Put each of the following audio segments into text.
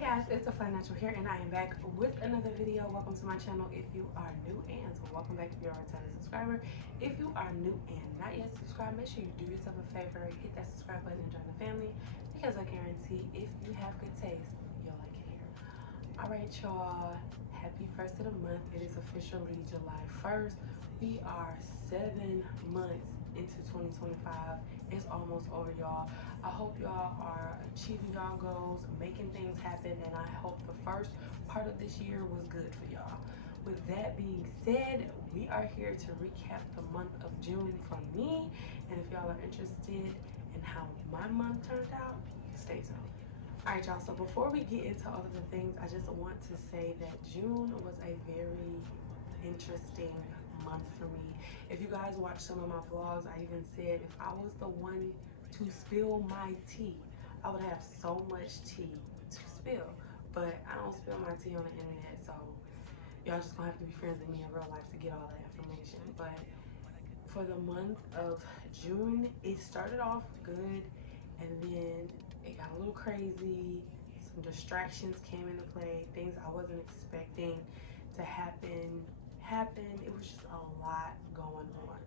Hey guys, it's a Financial here and I am back with another video. Welcome to my channel if you are new, and welcome back if you're a returning subscriber. If you are new and not yet subscribed, make sure you do yourself a favor, hit that subscribe button and join the family, because I guarantee if you have good taste, you'll like it here. Alright y'all, happy first of the month. It is officially July 1st. We are 7 months into 2025. It's almost over, y'all. I hope y'all are achieving y'all goals, making things happen, and I hope the first part of this year was good for y'all. With that being said, we are here to recap the month of June for me, and if y'all are interested in how my month turned out, stay tuned. Alright y'all, so before we get into all of the things, I just want to say that June was a very interesting month for me. If you guys watch some of my vlogs, I even said if I was the one to spill my tea, I would have so much tea to spill. But I don't spill my tea on the internet, so y'all just gonna have to be friends with me in real life to get all that information. But for the month of June, it started off good, and then it got a little crazy. Some distractions came into play, things I wasn't expecting to happen. It was just a lot going on,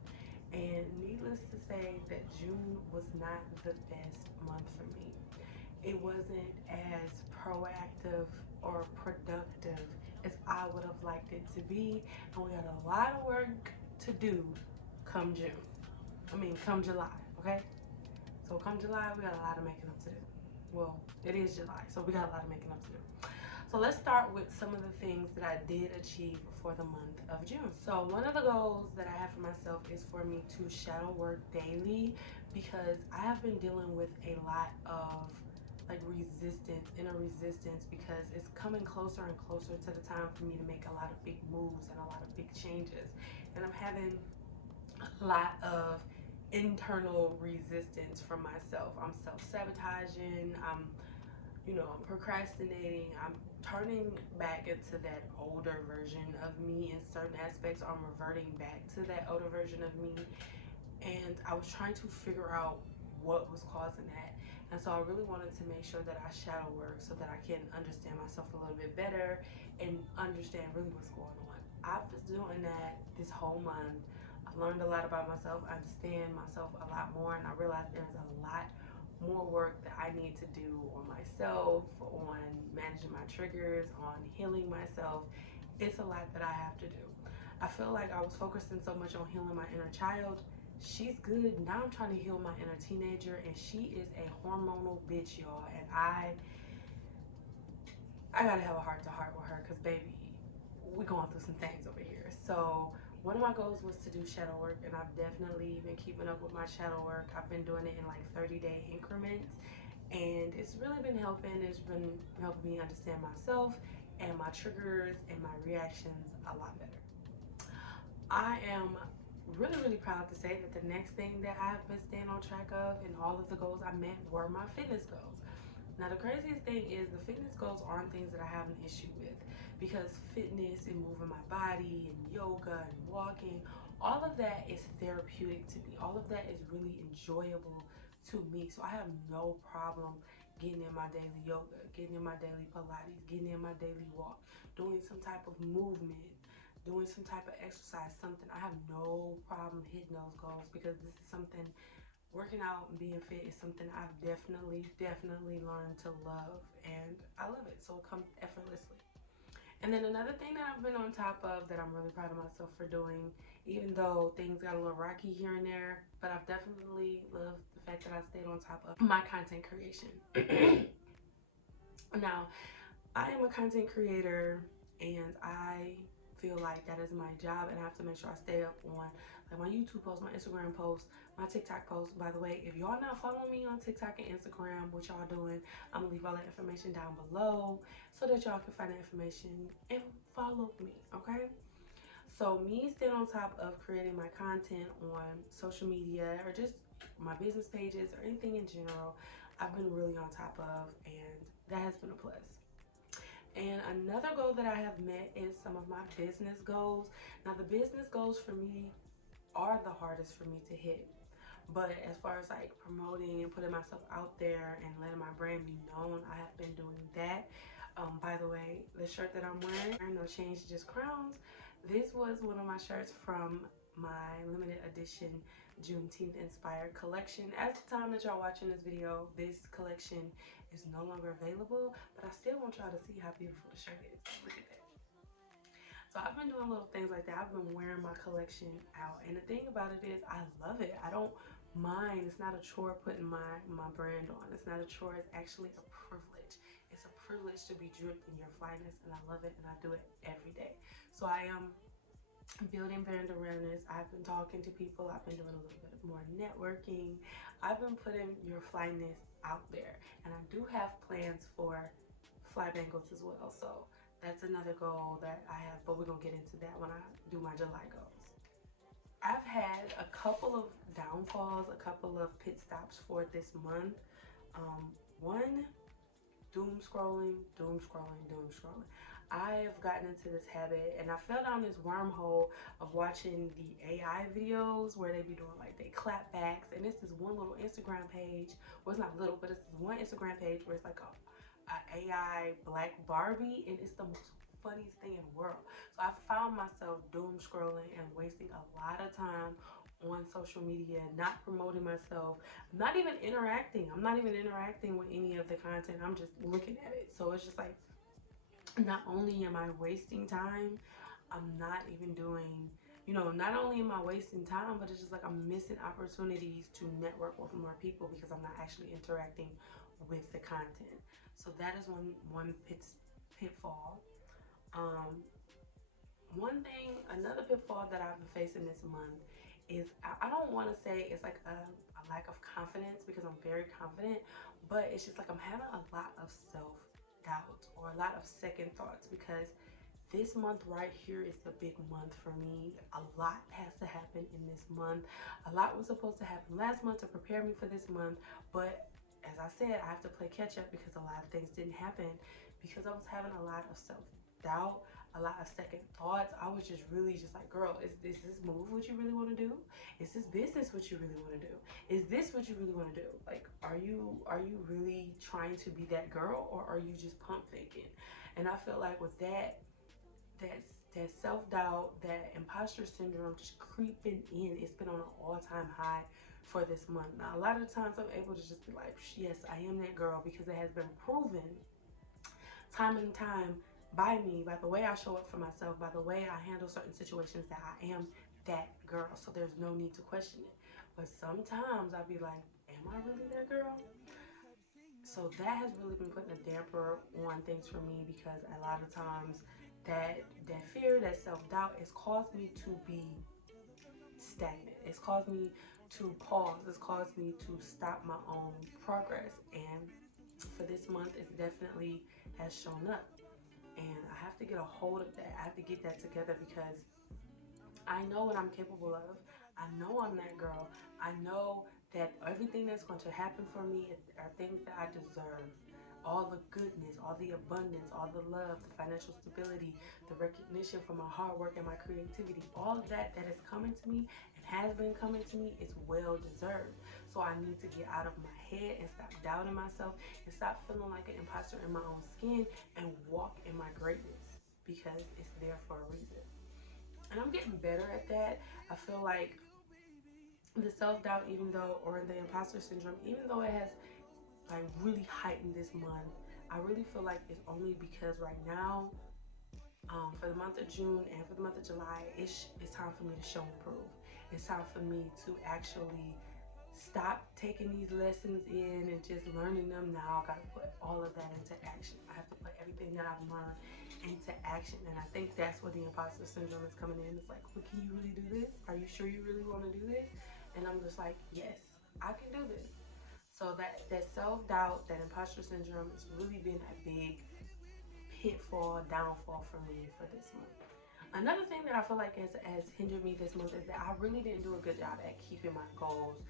and needless to say that June was not the best month for me. It wasn't as proactive or productive as I would have liked it to be, and we had a lot of work to do come July, okay? So come July, we got a lot of making up to do. Well, it is July, so we got a lot of making up to do. So let's start with some of the things that I did achieve for the month of June. So one of the goals that I have for myself is for me to shadow work daily, because I have been dealing with a lot of inner resistance, because it's coming closer and closer to the time for me to make a lot of big moves and a lot of big changes. And I'm having a lot of internal resistance from myself. I'm self-sabotaging, I'm procrastinating, I'm turning back into that older version of me in certain aspects. I'm reverting back to that older version of me, and I was trying to figure out what was causing that. And so I really wanted to make sure that I shadow work so that I can understand myself a little bit better and understand really what's going on. I've been doing that this whole month. I learned a lot about myself. I understand myself a lot more, and I realized there's a lot more work that I need to do on myself, on managing my triggers, on healing myself. It's a lot that I have to do. I feel like I was focusing so much on healing my inner child. She's good. Now I'm trying to heal my inner teenager, and she is a hormonal bitch, y'all. And I gotta have a heart-to-heart with her, because baby, we going through some things over here. So one of my goals was to do shadow work, and I've definitely been keeping up with my shadow work. I've been doing it in like 30-day increments, and it's really been helping. It's been helping me understand myself and my triggers and my reactions a lot better. I am really proud to say that the next thing that I've been staying on track of and all of the goals I met were my fitness goals. Now the craziest thing is the fitness goals aren't things that I have an issue with, because fitness and moving my body and yoga and walking, all of that is therapeutic to me. All of that is really enjoyable to me. So I have no problem getting in my daily yoga, getting in my daily Pilates, getting in my daily walk, doing some type of movement, doing some type of exercise, something. I have no problem hitting those goals, because this is something, working out and being fit is something I've definitely learned to love, and I love it. So it comes effortlessly. And then another thing that I've been on top of that I'm really proud of myself for doing, even though things got a little rocky here and there, but I've definitely loved the fact that I stayed on top of my content creation. Now, I am a content creator, and I feel like that is my job, and I have to make sure I stay up on like my YouTube posts, my Instagram posts, my TikTok posts. By the way, if y'all not following me on TikTok and Instagram, what y'all doing, I'm gonna leave all that information down below so that y'all can find the information and follow me, okay? So me staying on top of creating my content on social media, or just my business pages, or anything in general, I've been really on top of, and that has been a plus. And another goal that I have met is some of my business goals. Now the business goals for me are the hardest for me to hit. But as far as like promoting and putting myself out there and letting my brand be known, I have been doing that. By the way, the shirt that I'm wearing, no change, just crowns. This was one of my shirts from my limited edition Juneteenth inspired collection. At the time that y'all watching this video, this collection is no longer available, but I still want y'all to see how beautiful the shirt is. Look at that. So I've been doing little things like that. I've been wearing my collection out, and the thing about it is I love it. I don't mind. It's not a chore putting my brand on. It's not a chore. It's actually a privilege. It's a privilege to be dripped in your Flyness, and I love it, and I do it every day. So I am building brand awareness. I've been talking to people. I've been doing a little bit more networking. I've been putting your Flyness out there, and I do have plans for fly bangles as well. So that's another goal that I have, but we're gonna get into that when I do my July goals. I've had a couple of downfalls, a couple of pit stops for this month. One, doom scrolling. I have gotten into this habit, and I fell down this wormhole of watching the AI videos where they be doing like they clap backs, and this is one little Instagram page. Well, it's not little, but it's one Instagram page where it's like a AI black Barbie, and it's the most funniest thing in the world. So I found myself doom scrolling and wasting a lot of time on social media, not promoting myself, not even interacting. I'm not even interacting with any of the content. I'm just looking at it. So it's just like, not only am I wasting time, I'm not even doing, you know, not only am I wasting time, but it's just like I'm missing opportunities to network with more people because I'm not actually interacting with the content. So that is one pitfall. Another pitfall that I've been facing this month is I don't want to say it's like a lack of confidence, because I'm very confident, but it's just like I'm having a lot of self-doubt or a lot of second thoughts, because this month right here is the big month for me. A lot has to happen in this month. A lot was supposed to happen last month to prepare me for this month, but as I said, I have to play catch up because a lot of things didn't happen because I was having a lot of self-doubt, a lot of second thoughts. I was just really just like, girl, is this move what you really want to do? Is this business what you really want to do? Is this what you really want to do? Like, are you really trying to be that girl, or are you just pump faking? And I feel like with that self-doubt, that imposter syndrome just creeping in, it's been on an all-time high for this month. Now, a lot of times I'm able to just be like, yes, I am that girl, because it has been proven time and time by me, by the way I show up for myself, by the way I handle certain situations, that I am that girl. So there's no need to question it. But sometimes I'll be like, am I really that girl? So that has really been putting a damper on things for me, because a lot of times that fear, that self-doubt, has caused me to be stagnant. It's caused me to pause. It's caused me to stop my own progress. And for this month, it definitely has shown up. And I have to get a hold of that. I have to get that together, because I know what I'm capable of. I know I'm that girl. I know that everything that's going to happen for me are things that I deserve. All the goodness, all the abundance, all the love, the financial stability, the recognition for my hard work and my creativity, all of that is coming to me and has been coming to me, is well deserved. So I need to get out of my head and stop doubting myself and stop feeling like an imposter in my own skin and walk in my greatness, because it's there for a reason. And I'm getting better at that. I feel like the self-doubt, even though, or the imposter syndrome, even though it has like really heightened this month, I really feel like it's only because right now, for the month of June and for the month of July, it's time for me to show and prove. It's time for me to actually stop taking these lessons in and just learning them. Now I gotta put all of that into action. I have to put everything that I've learned into action. And I think that's where the imposter syndrome is coming in. It's like, well, can you really do this? Are you sure you really want to do this? And I'm just like, yes, I can do this. So that self-doubt, that imposter syndrome, has really been a big pitfall, downfall for me for this month. Another thing that I feel like has hindered me this month is that I really didn't do a good job at keeping my goals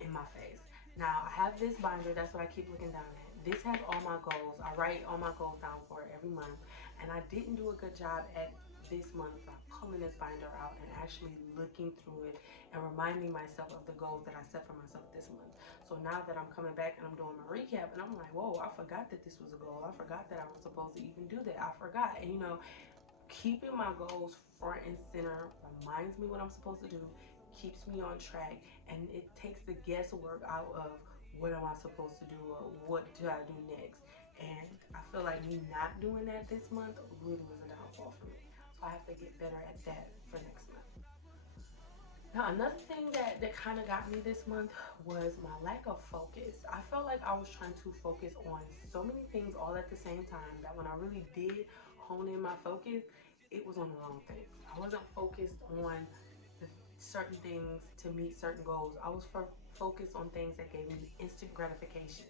in my face. Now, I have this binder, that's what I keep looking down at. This has all my goals. I write all my goals down for it every month. And I didn't do a good job at this month by pulling this binder out and actually looking through it and reminding myself of the goals that I set for myself this month. So now that I'm coming back and I'm doing my recap, and I'm like, whoa, I forgot that this was a goal. I forgot that I was supposed to even do that. I forgot. And you know, keeping my goals front and center reminds me what I'm supposed to do, keeps me on track, and it takes the guesswork out of what am I supposed to do or what do I do next. And I feel like me not doing that this month really was a downfall for me. So I have to get better at that for next month. Now, another thing that kind of got me this month was my lack of focus. I felt like I was trying to focus on so many things all at the same time that when I really did hone in my focus, it was on the wrong things. I wasn't focused on certain things to meet certain goals. I was focused on things that gave me instant gratification.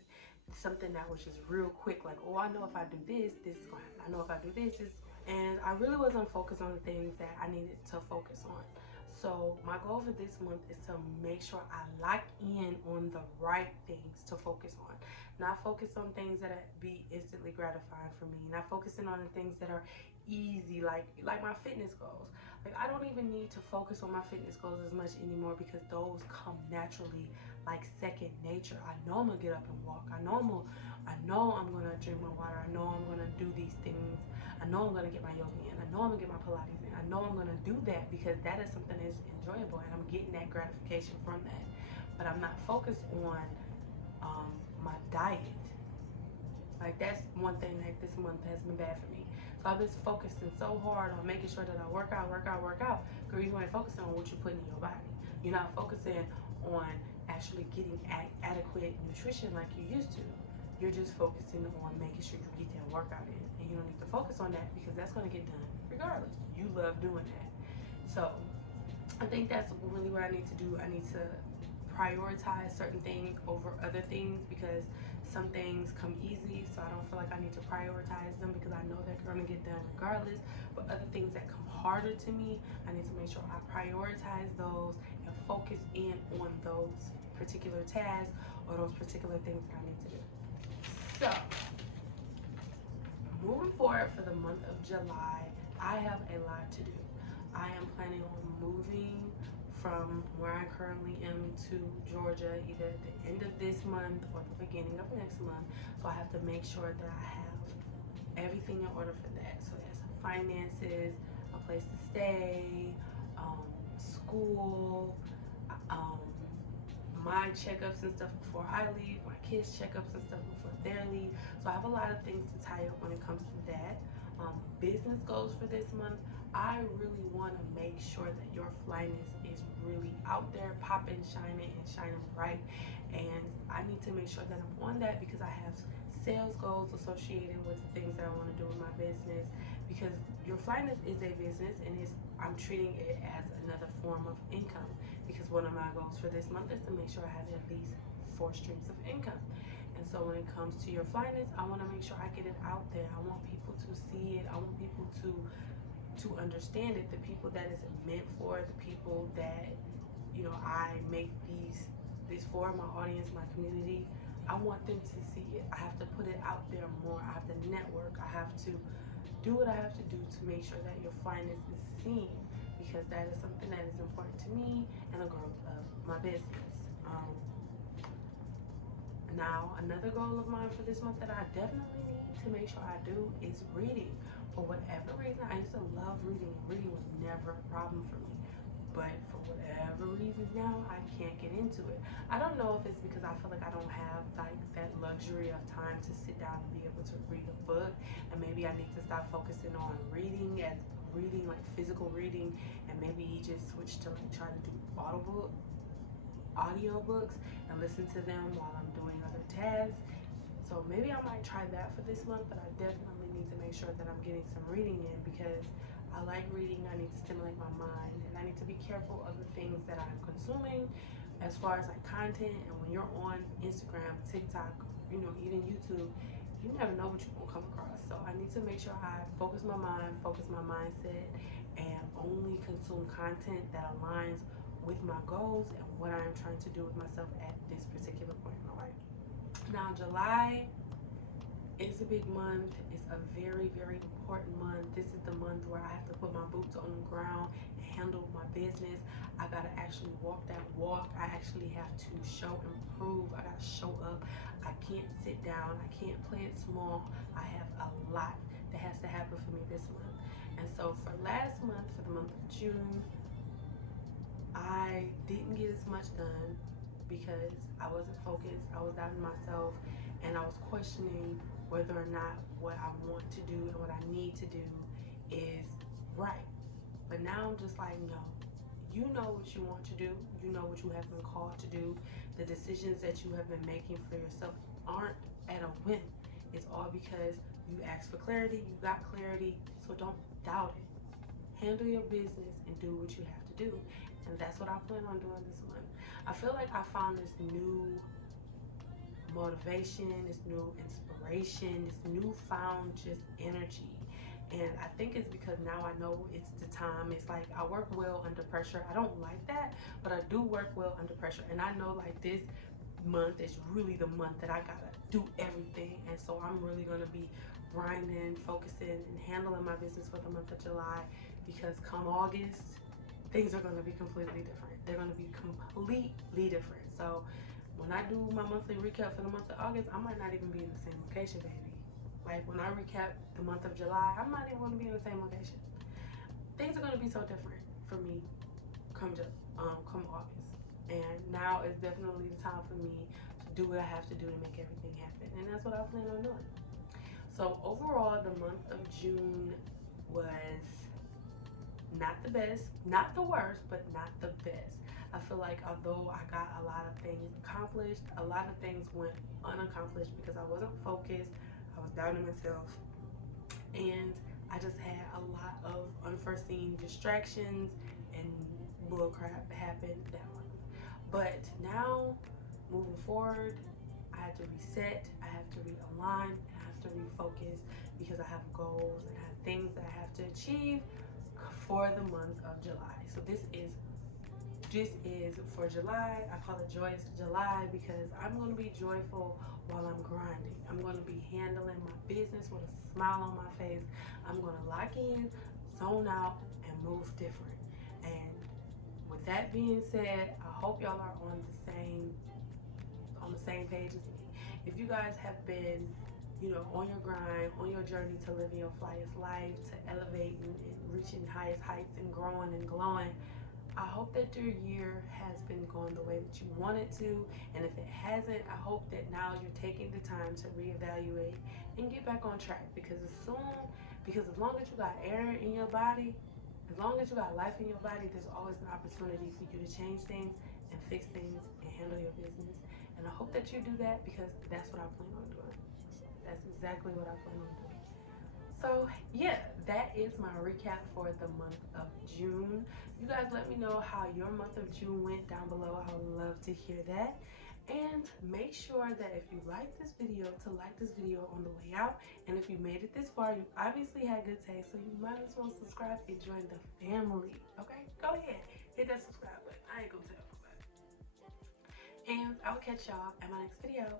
Something that was just real quick, like, oh, I know if I do this, this is going to happen. I know if I do this, this is going to happen. And I really wasn't focused on the things that I needed to focus on. So my goal for this month is to make sure I lock in on the right things to focus on. Not focus on things that be instantly gratifying for me. Not focusing on the things that are easy, like my fitness goals. Like, I don't even need to focus on my fitness goals as much anymore because those come naturally, like second nature. I know I'm gonna get up and walk. I know I'm gonna drink my water. I know I'm gonna do these things. I know I'm gonna get my yoga in. I know I'm gonna get my Pilates in. I know I'm gonna do that because that is something that's enjoyable and I'm getting that gratification from that. But I'm not focused on my diet. Like, that's one thing that this month has been bad for me. So I've been focusing so hard on making sure that I work out. Because you ain't focusing on what you put in your body. You're not focusing on actually getting adequate nutrition like you used to. You're just focusing on making sure you get that workout in. And you don't need to focus on that because that's going to get done regardless. You love doing that. So I think that's really what I need to do. I need to prioritize certain things over other things because some things come easy, so I don't feel like I need to prioritize them because I know they're going to get done regardless. But other things that come harder to me, I need to make sure I prioritize those and focus in on those particular tasks or those particular things that I need to do. So moving forward for the month of July, I have a lot to do. I am planning on moving from where I currently am to Georgia either at the end of this month or the beginning of next month. So I have to make sure that I have everything in order for that. So that's finances, a place to stay, school, my checkups and stuff before I leave, my kids' checkups and stuff before their leave. So I have a lot of things to tie up when it comes to that. Business goals for this month. I really want to make sure that your Flyness is really out there, popping, shining, and shining bright. And I need to make sure that I'm on that because I have sales goals associated with the things that I want to do in my business. Because your Flyness is a business, and I'm treating it as another form of income. Because one of my goals for this month is to make sure I have at least 4 streams of income. And so when it comes to your Flyness, I want to make sure I get it out there. I want people to see it. I want people to understand it. The people that it's meant for, the people that, you know, I make this for, my audience, my community. I want them to see it. I have to put it out there more. I have to network. I have to do what I have to do to make sure that your Flyness is seen, because that is something that is important to me and the growth of my business. Now, another goal of mine for this month that I definitely need to make sure I do is reading. For whatever reason, I used to love reading. Reading was never a problem for me. But for whatever reason now, I can't get into it. I don't know if it's because I feel like I don't have like that luxury of time to sit down and be able to read a book. And maybe I need to stop focusing on reading as reading, like physical reading, and maybe just switch to like try to do audiobooks and listen to them while I'm doing other tasks. So maybe I might try that for this month, but I definitely need to make sure that I'm getting some reading in because I like reading. I need to stimulate my mind, and I need to be careful of the things that I'm consuming as far as like content. And when you're on Instagram, TikTok, you know, even YouTube, you never know what you're gonna come across. So I need to make sure I focus my mind, focus my mindset, and only consume content that aligns with my goals and what I'm trying to do with myself at this particular point in my life. Now, July It's a big month. It's a very, very important month. This is the month where I have to put my boots on the ground and handle my business. I gotta actually walk that walk. I actually have to show and prove. I gotta show up. I can't sit down. I can't play it small. I have a lot that has to happen for me this month. And so for last month, for the month of June, I didn't get as much done because I wasn't focused. I was doubting myself, and I was questioning whether or not what I want to do and what I need to do is right. But now I'm just like, no, you know what you want to do. You know what you have been called to do. The decisions that you have been making for yourself aren't at a whim. It's all because you asked for clarity, you got clarity, so don't doubt it. Handle your business and do what you have to do. And that's what I plan on doing this month. I feel like I found this new motivation, this new inspiration, this newfound just energy. And I think it's because now I know it's the time. It's like I work well under pressure. I don't like that, but I do work well under pressure. And I know like this month is really the month that I gotta do everything. And so I'm really gonna be grinding, focusing, and handling my business for the month of July, because come August, things are gonna be completely different. They're gonna be completely different. So when I do my monthly recap for the month of August, I might not even be in the same location, baby. Like when I recap the month of July, I'm not even gonna be in the same location. Things are gonna be so different for me come August. And now is definitely the time for me to do what I have to do to make everything happen. And that's what I plan on doing. So overall, the month of June was not the best, not the worst, but not the best. I feel like although I got a lot of things accomplished, a lot of things went unaccomplished because I wasn't focused, I was doubting myself, and I just had a lot of unforeseen distractions and bullcrap happened that month. But now, moving forward, I have to reset, I have to realign, I have to refocus because I have goals and I have things that I have to achieve for the month of July. So this is for July. I call it Joyous July because I'm going to be joyful while I'm grinding. I'm going to be handling my business with a smile on my face. I'm going to lock in, zone out, and move different. And with that being said, I hope y'all are on the same page as me. If you guys have been, on your grind, on your journey to living your flyest life, to elevating and reaching highest heights and growing and glowing, I hope that your year has been going the way that you want it to. And if it hasn't, I hope that now you're taking the time to reevaluate and get back on track. Because as long as you got air in your body, as long as you got life in your body, there's always an opportunity for you to change things and fix things and handle your business. And I hope that you do that because that's what I plan on doing. That's exactly what I plan on doing. So yeah, that is my recap for the month of June. You guys let me know how your month of June went down below. I would love to hear that. And make sure that if you like this video, to like this video on the way out. And if you made it this far, you obviously had good taste, so you might as well subscribe and join the family. Okay, go ahead, hit that subscribe button. I ain't gonna tell nobody. And I'll catch y'all at my next video.